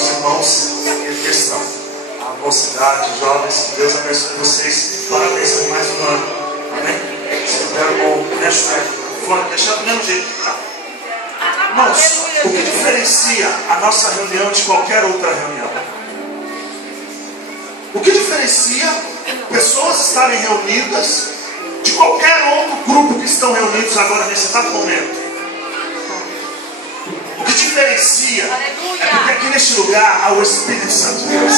os irmãos em questão. A mocidade, jovens, que Deus abençoe vocês. Parabéns por mais um ano. Amém? Se puder, bom, hashtag, fora, deixar do mesmo jeito. Irmãos, o que diferencia a nossa reunião de qualquer outra reunião? O que diferencia pessoas estarem reunidas de qualquer outro grupo que estão reunidos agora nesse exato momento? O que diferencia é porque aqui neste lugar há o Espírito Santo de Deus.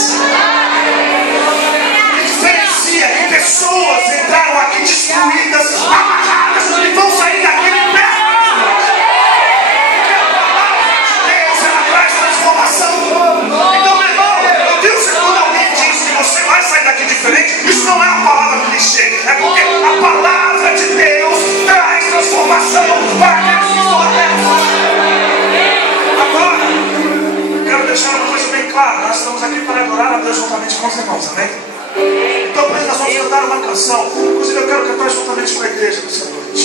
O que diferencia é que pessoas entraram aqui destruídas, amarradas, e vão sair daqui libertas. Então, meu irmão, eu digo que quando alguém diz que você vai sair daqui diferente, isso não é uma palavra clichê, é porque a palavra de Deus traz transformação para aqueles que estão abertos. Agora, quero deixar uma coisa bem clara: nós estamos aqui para adorar a Deus juntamente com os irmãos, amém? Então, por isso, nós vamos cantar uma canção. Inclusive, eu quero cantar juntamente com a igreja nessa noite.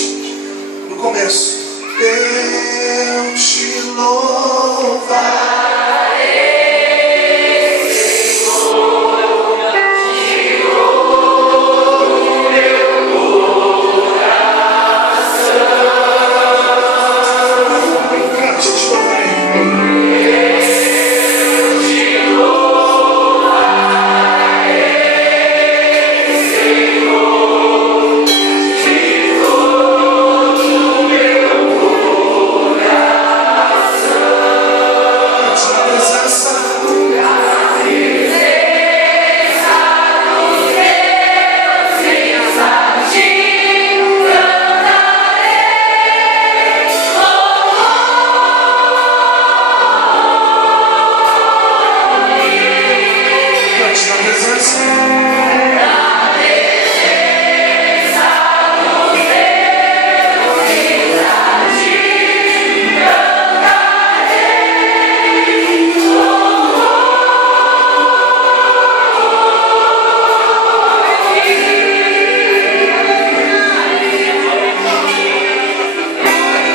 No começo, eu te